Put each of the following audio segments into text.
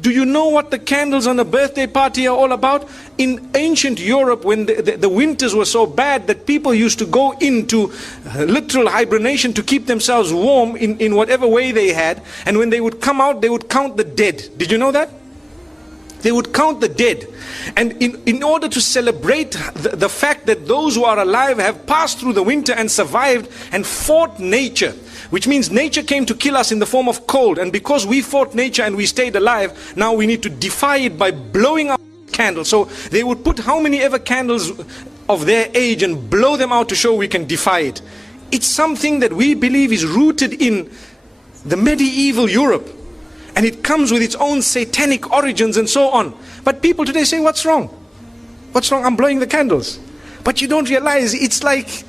Do you know what the candles on a birthday party are all about? In ancient Europe, when the winters were so bad that people used to go into literal hibernation to keep themselves warm in whatever way they had. And when they would come out, they would count the dead. Did you know that? They would count the dead. And in order to celebrate the fact that those who are alive have passed through the winter and survived and fought nature, which means nature came to kill us in the form of cold, and because we fought nature and we stayed alive, now we need to defy it by blowing out candles. So they would put how many ever candles of their age and blow them out to show we can defy it. It's something that we believe is rooted in the medieval Europe, and it comes with its own satanic origins and so on. But people today say, what's wrong? What's wrong? I'm blowing the candles. But you don't realize it's like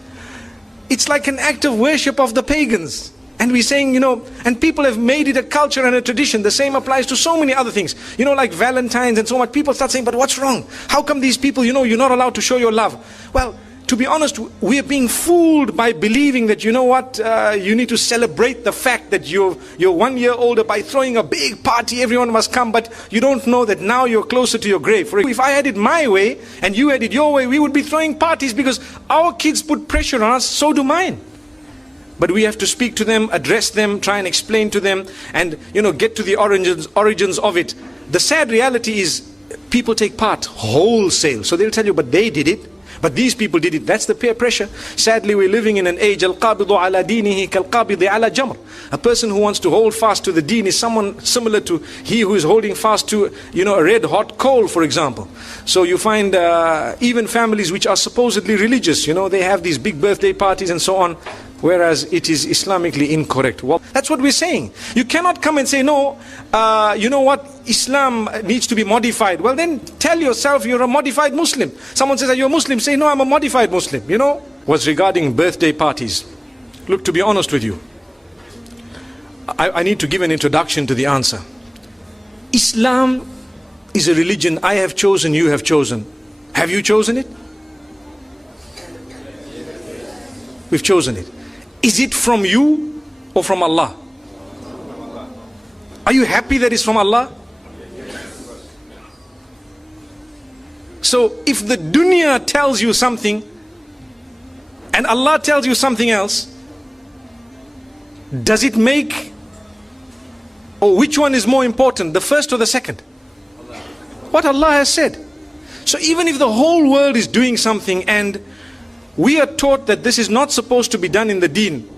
an act of worship of the pagans. And we're saying, and people have made it a culture and a tradition. The same applies to so many other things. Like Valentine's and so much. People start saying, but what's wrong? How come these people, you're not allowed to show your love? Well, to be honest, we're being fooled by believing that, you need to celebrate the fact that you're 1 year older by throwing a big party, everyone must come, but you don't know that now you're closer to your grave. If I had it my way and you had it your way, we would be throwing parties because our kids put pressure on us, so do mine. But we have to speak to them, address them, try and explain to them, and get to the origins of it. The sad reality is people take part wholesale. So they'll tell you, but they did it. But these people did it. That's the peer pressure. Sadly, we're living in an age, al-qabidu ala dinihi kal-qabidi ala jamr. A person who wants to hold fast to the deen is someone similar to he who is holding fast to, a red hot coal, for example. So you find even families which are supposedly religious, they have these big birthday parties and so on, whereas it is Islamically incorrect. Well, that's what we're saying. You cannot come and say, no, you know what, Islam needs to be modified. Well, then tell yourself you're a modified Muslim. Someone says, are you a Muslim? Say, no, I'm a modified Muslim. Was regarding birthday parties. Look, to be honest with you, I need to give an introduction to the answer. Islam is a religion I have chosen, you have chosen. Have you chosen it? We've chosen it. Is it from you or from Allah? Are you happy that it's from Allah? So if the dunya tells you something and Allah tells you something else, does it make, or which one is more important, the first or the second? What Allah has said. So even if the whole world is doing something and we are taught that this is not supposed to be done in the deen,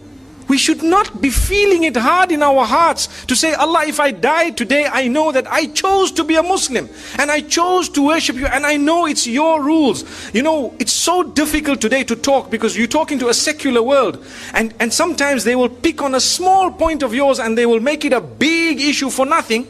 we should not be feeling it hard in our hearts to say, Allah, if I die today, I know that I chose to be a Muslim and I chose to worship you and I know it's your rules. It's so difficult today to talk because you're talking to a secular world, and sometimes they will pick on a small point of yours and they will make it a big issue for nothing,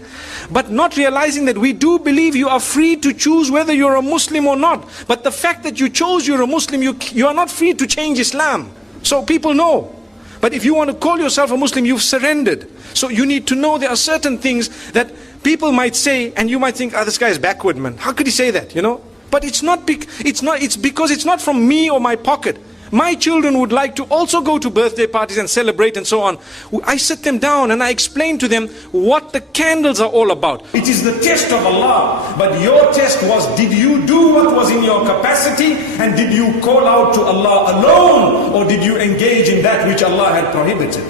but not realizing that we do believe you are free to choose whether you're a Muslim or not. But the fact that you chose you're a Muslim, you are not free to change Islam. So people know. But if you want to call yourself a Muslim, you've surrendered. So you need to know there are certain things that people might say, and you might think, this guy is backward, man. How could he say that, But it's because it's not from me or my pocket. My children would like to also go to birthday parties and celebrate and so on. I sit them down and I explain to them what the candles are all about. It is the test of Allah. But your test was, did you do what was in your capacity? And did you call out to Allah alone? Or did you engage in that which Allah had prohibited?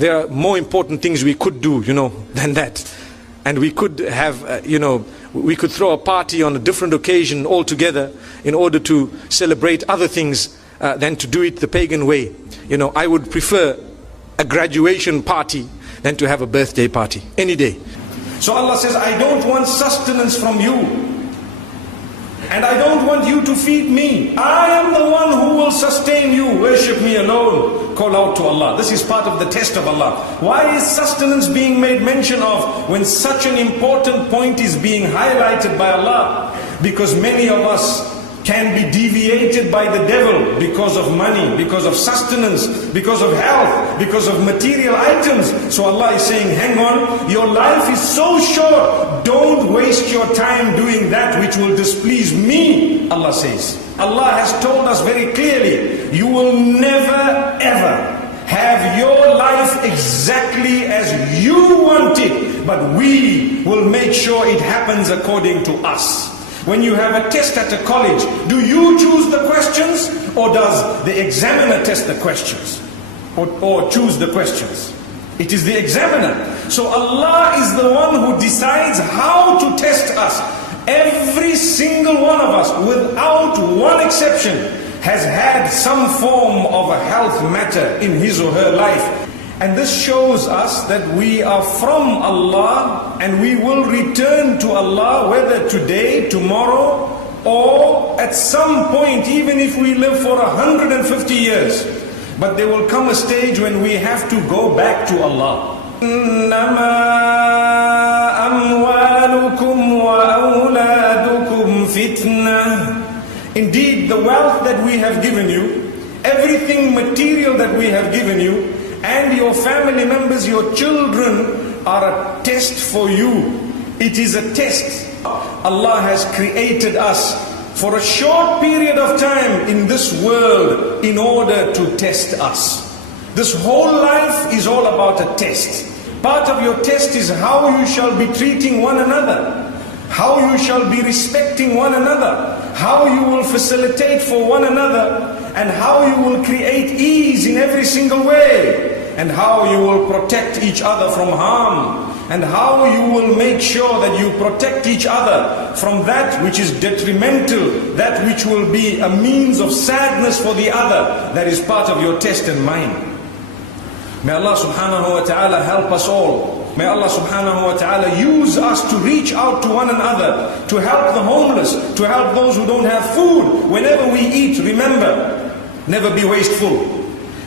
There are more important things we could do, than that. And we could have, we could throw a party on a different occasion altogether in order to celebrate other things than to do it the pagan way. I would prefer a graduation party than to have a birthday party any day. So Allah says, I don't want sustenance from you. And I don't want you to feed me. I am the one who will sustain you. Worship me alone. Call out to Allah. This is part of the test of Allah. Why is sustenance being made mention of when such an important point is being highlighted by Allah? Because many of us can be deviated by the devil because of money, because of sustenance, because of health, because of material items. So Allah is saying, hang on, your life is so short. Don't waste your time doing that which will displease me, Allah says. Allah has told us very clearly, you will never ever have your life exactly as you want it. but we will make sure it happens according to us. When you have a test at a college, do you choose the questions, or does the examiner test the questions, or choose the questions? It is the examiner. So Allah is the one who decides how to test us. Every single one of us, without one exception, has had some form of a health matter in his or her life. And this shows us that we are from Allah and we will return to Allah, whether today, tomorrow, or at some point, even if we live for 150 years. But there will come a stage when we have to go back to Allah. إِنَّمَا أَمْوَالُكُمْ وَأَوْلَادُكُمْ فِتْنَةٌ. Indeed, the wealth that we have given you, everything material that we have given you, and your family members, your children, are a test for you. It is a test. Allah has created us for a short period of time in this world in order to test us. This whole life is all about a test. Part of your test is how you shall be treating one another, how you shall be respecting one another, how you will facilitate for one another, and how you will create ease in every single way, and how you will protect each other from harm, and how you will make sure that you protect each other from that which is detrimental, that which will be a means of sadness for the other. That is part of your test and mine. May Allah subhanahu wa ta'ala help us all. May Allah subhanahu wa ta'ala use us to reach out to one another, to help the homeless, to help those who don't have food. Whenever we eat, remember, never be wasteful.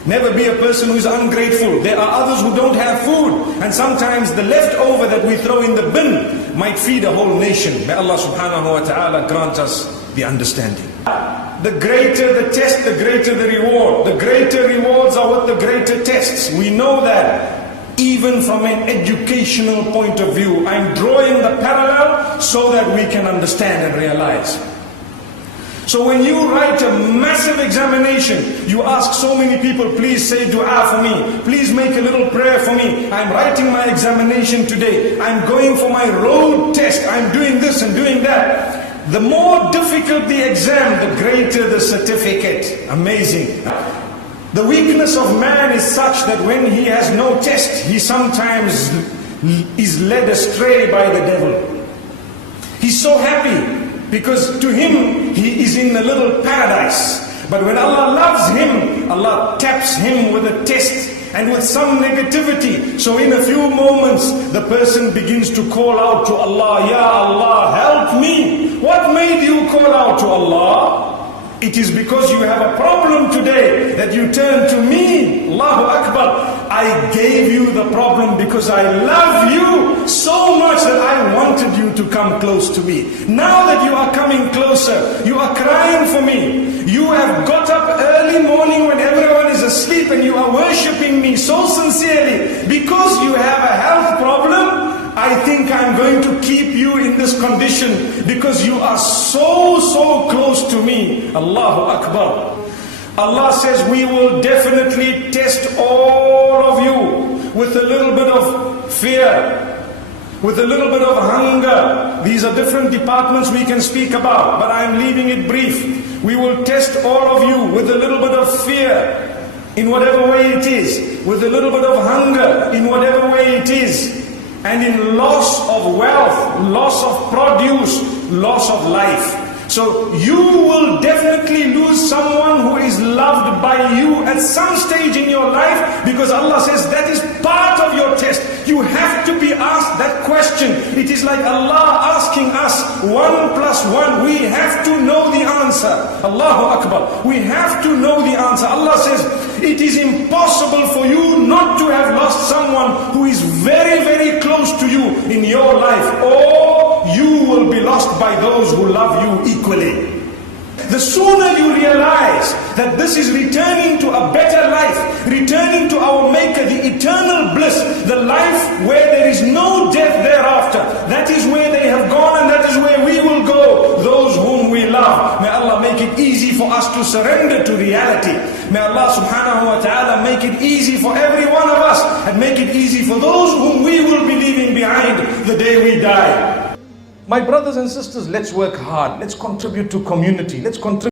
Never be a person who is ungrateful. There are others who don't have food, and sometimes the leftover that we throw in the bin might feed a whole nation. May Allah subhanahu wa ta'ala grant us the understanding. The greater the test, the greater the reward. The greater rewards are with the greater tests. We know that. Even from an educational point of view, I'm drawing the parallel so that we can understand and realize. So when you write a massive examination, you ask so many people, please say dua for me, please make a little prayer for me, I'm writing my examination today, I'm going for my road test, I'm doing this and doing that. The more difficult the exam, the greater the certificate. Amazing. The weakness of man is such that when he has no test, he sometimes is led astray by the devil. He's so happy because to him, he is in a little paradise. But when Allah loves him, Allah taps him with a test and with some negativity. So in a few moments, the person begins to call out to Allah, Ya Allah, help me. What made you call out to Allah? It is because you have a problem today that you turn to me. Allahu Akbar. I gave you the problem because I love you so much that I wanted you to come close to me. Now that you are coming closer, you are crying for me. You have got up early morning when everyone is asleep and you are worshipping me so sincerely. Because you have a health problem, I think I'm going to keep you in this condition because you are so close to me. Allahu Akbar. Allah says we will definitely test all of you with a little bit of fear, with a little bit of hunger. These are different departments we can speak about, but I'm leaving it brief. We will test all of you with a little bit of fear, in whatever way it is, with a little bit of hunger, in whatever way it is, and in loss of wealth, loss of produce, loss of life. So you will definitely lose someone who is loved by you at some stage in your life, because Allah says that is part of your test. You have to be asked that question. It is like Allah asking us 1 plus 1. We have to know the answer. Allahu Akbar. We have to know the answer. Allah says it is impossible for you not to have lost someone who is very close to you in your life, or you will be lost by those who love you equally. The sooner you realize that this is returning to a better life, returning to our Maker, the eternal bliss, the life where there is no death thereafter, that is where they have gone and that is where we will go, those whom we love. May Allah make it easy for us to surrender to reality. May Allah subhanahu wa ta'ala make it easy for every one of us, and make it easy responsibility for those whom we will be leaving behind the day we die. My brothers and sisters, let's work hard. Let's contribute to community. Let's contribute